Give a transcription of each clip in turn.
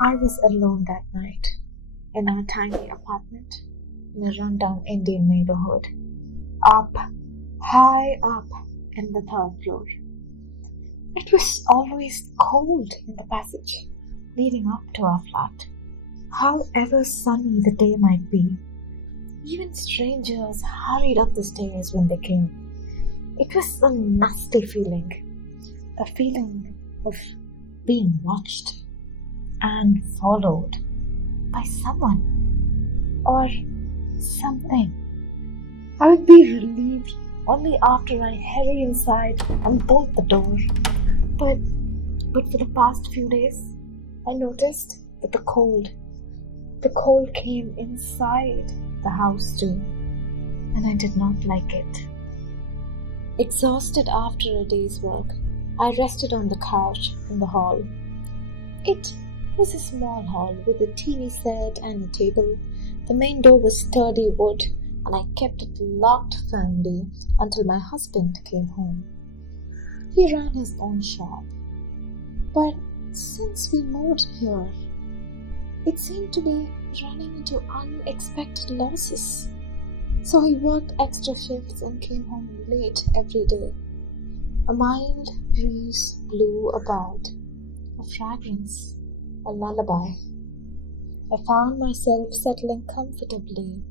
I was alone that night in our tiny apartment in a rundown Indian neighborhood, up, high up in the third floor. It was always cold in the passage leading up to our flat. However sunny the day might be, even strangers hurried up the stairs when they came. It was a nasty feeling, a feeling of being watched and followed by someone or something. I would be relieved only after I hurry inside and bolt the door. But for the past few days, I noticed that the cold came inside the house too, and I did not like it. Exhausted after a day's work, I rested on the couch in the hall. It was a small hall with a TV set and a table. The main door was sturdy wood, and I kept it locked firmly until my husband came home. He ran his own shop, but since we moved here, it seemed to be running into unexpected losses. So he worked extra shifts and came home late every day. A mild breeze blew about, a fragrance, a lullaby. I found myself settling comfortably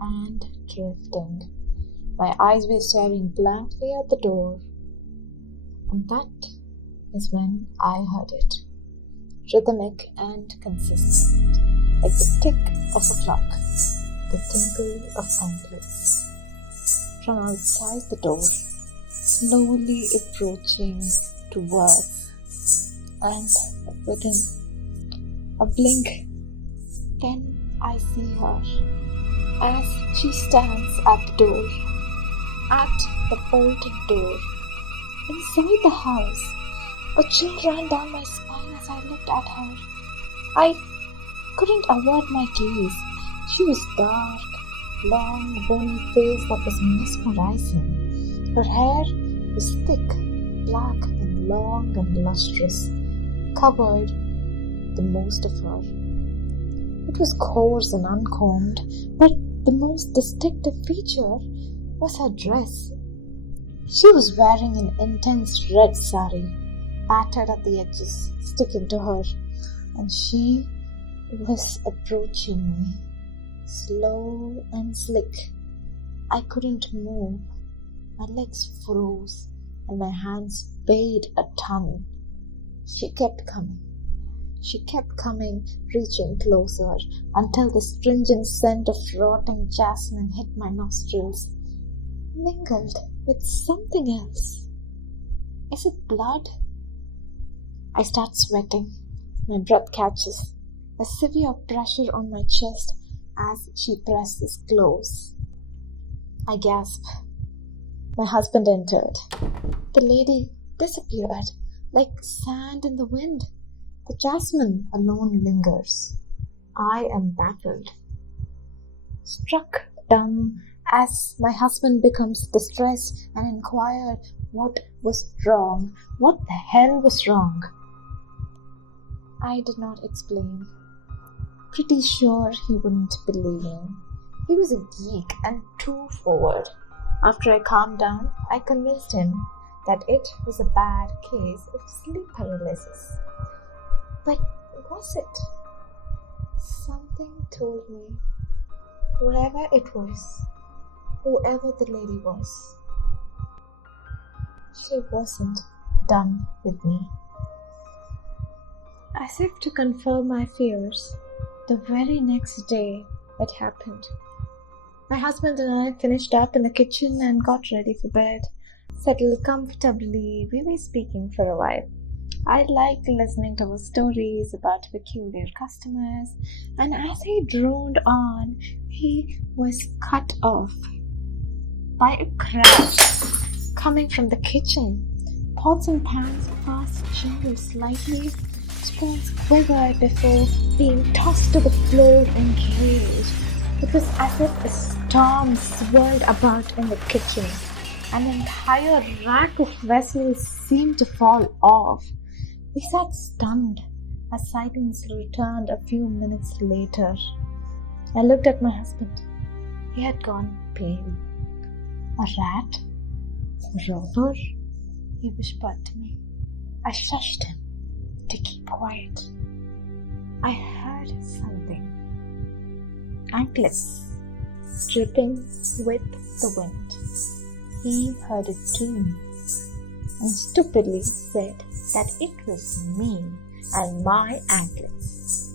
and drifting. My eyes were staring blankly at the door, and that is when I heard it, rhythmic and consistent, like the tick of a clock, the tinkle of anklets. From outside the door, slowly approaching towards, and within a blink, then I see her as she stands at the door, at the bolted door. Inside the house, a chill ran down my spine as I looked at her. I couldn't avert my gaze. She was dark, long, bony face that was mesmerizing. Her hair was thick, black and long and lustrous, covered the most of her. It was coarse and uncombed, but the most distinctive feature was her dress. She was wearing an intense red sari, battered at the edges, sticking to her, and she was approaching me, slow and slick. I couldn't move. My legs froze and my hands weighed a ton. She kept coming, reaching closer until the stringent scent of rotting jasmine hit my nostrils, mingled with something else. Is it blood? I start sweating. My breath catches, a severe pressure on my chest as she presses close. I gasp. My husband entered. The lady disappeared like sand in the wind. The jasmine alone lingers. I am baffled, struck dumb as my husband becomes distressed and inquired what was wrong. What the hell was wrong? I did not explain. Pretty sure he wouldn't believe me. He was a geek and too forward. After I calmed down, I convinced him that it was a bad case of sleep paralysis. But was it? Something told me, whatever it was, whoever the lady was, she wasn't done with me. As if to confirm my fears, the very next day it happened. My husband and I finished up in the kitchen and got ready for bed. Settled comfortably, we were speaking for a while. I liked listening to our stories about peculiar customers, and as he droned on, he was cut off by a crash coming from the kitchen. Pots and pans first jingled slightly, spoons quivered before being tossed to the floor in rage. It was as if a storm swirled about in the kitchen. An entire rack of vessels seemed to fall off. We sat stunned as silence returned a few minutes later. I looked at my husband. He had gone pale. A rat? A robber? He whispered to me. I shushed him to keep quiet. I heard something. Anklets dripping with the wind. He heard it too, and stupidly said that it was me and my anklets.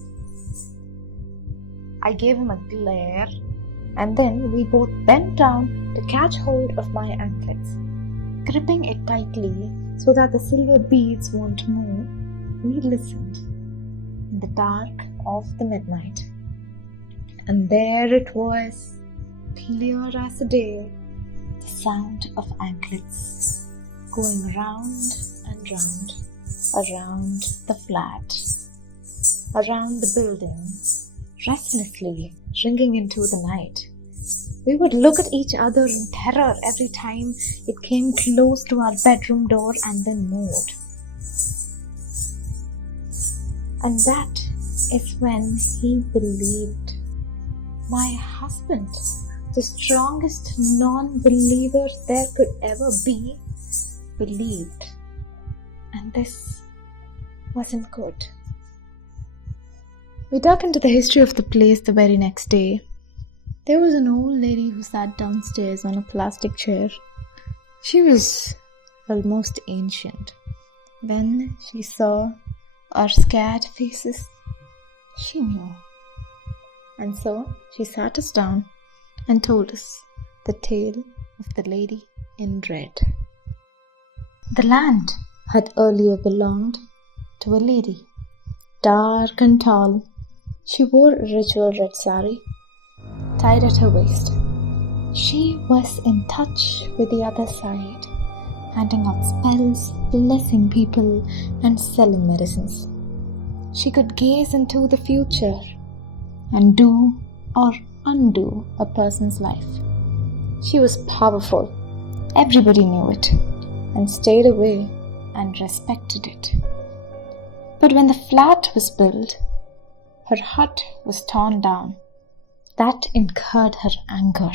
I gave him a glare, and then we both bent down to catch hold of my anklets. Gripping it tightly so that the silver beads won't move, we listened in the dark of the midnight. And there it was, clear as the day, the sound of anklets going round and round, around the flat, around the building, restlessly ringing into the night. We would look at each other in terror every time it came close to our bedroom door and then moved. And that is when he believed. My husband, the strongest non-believer there could ever be, believed. And this wasn't good. We dug into the history of the place the very next day. There was an old lady who sat downstairs on a plastic chair. She was almost ancient. When she saw our scared faces, she knew. And so she sat us down and told us the tale of the lady in red. The land had earlier belonged to a lady, dark and tall. She wore a ritual red sari tied at her waist. She was in touch with the other side, handing out spells, blessing people, and selling medicines. She could gaze into the future and do or undo a person's life. She was powerful. Everybody knew it and stayed away and respected it. But when the flat was built, her hut was torn down. That incurred her anger.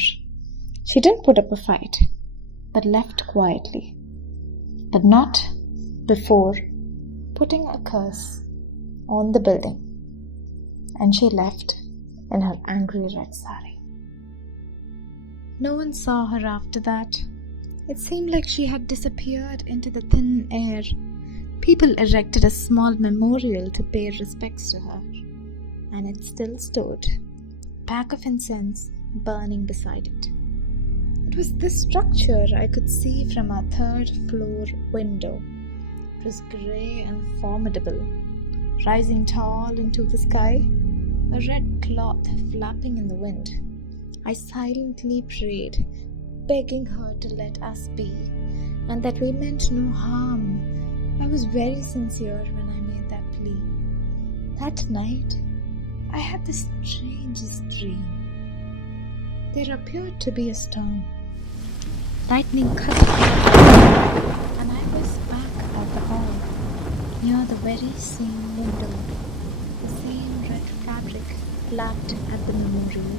She didn't put up a fight, but left quietly. But not before putting a curse on the building. And she left in her angry red sari. No one saw her after that. It seemed like she had disappeared into the thin air. People erected a small memorial to pay respects to her, and it still stood, a pack of incense burning beside it. It was this structure I could see from our third floor window. It was grey and formidable, rising tall into the sky, a red cloth flapping in the wind. I silently prayed, begging her to let us be, and that we meant no harm. I was very sincere when I made that plea. That night, I had the strangest dream. There appeared to be a storm. Lightning cut and I was back at the hall, near the very same window, the same red fabric flapped at the memorial,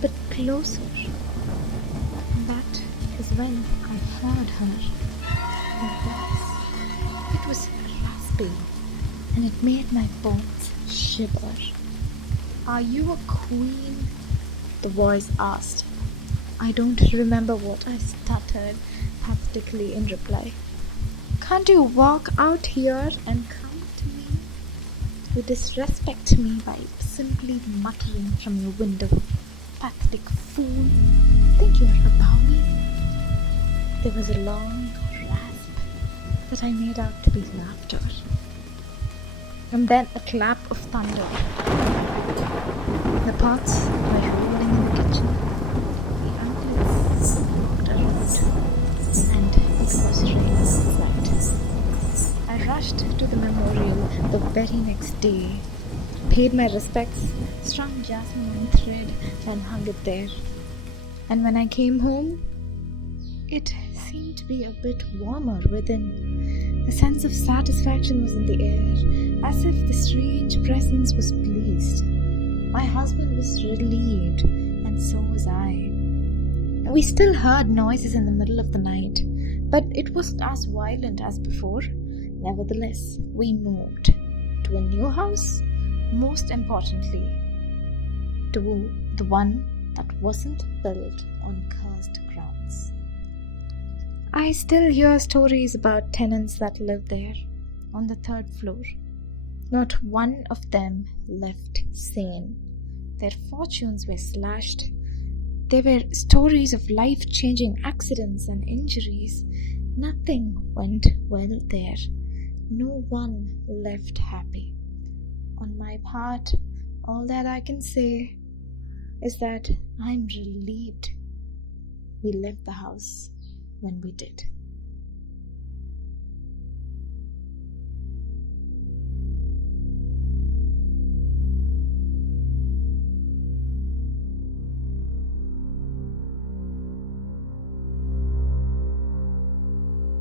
but closer. And that is when I heard her. It was raspy, and it made my bones shiver. "Are you a queen?" the voice asked. I don't remember what I stuttered pathetically in reply. "Can't you walk out here and come to me? You disrespect me by simply muttering from your window. Pathetic fool! Think you're above me?" There was a long rasp that I made out to be laughter, and then a clap of thunder. The pots were rolling in the kitchen. The uncles walked around, and it was raining outside. I rushed to the memorial the very next day, paid my respects, strung jasmine on thread, and hung it there. And when I came home, it seemed to be a bit warmer within. A sense of satisfaction was in the air, as if the strange presence was pleased. My husband was relieved, and so was I. We still heard noises in the middle of the night, but it wasn't as violent as before. Nevertheless, we moved to a new house, most importantly, to the one that wasn't built on cursed grounds. I still hear stories about tenants that lived there on the third floor. Not one of them left sane. Their fortunes were slashed. There were stories of life-changing accidents and injuries. Nothing went well there. No one left happy. On my part, all that I can say is that I'm relieved we left the house when we did.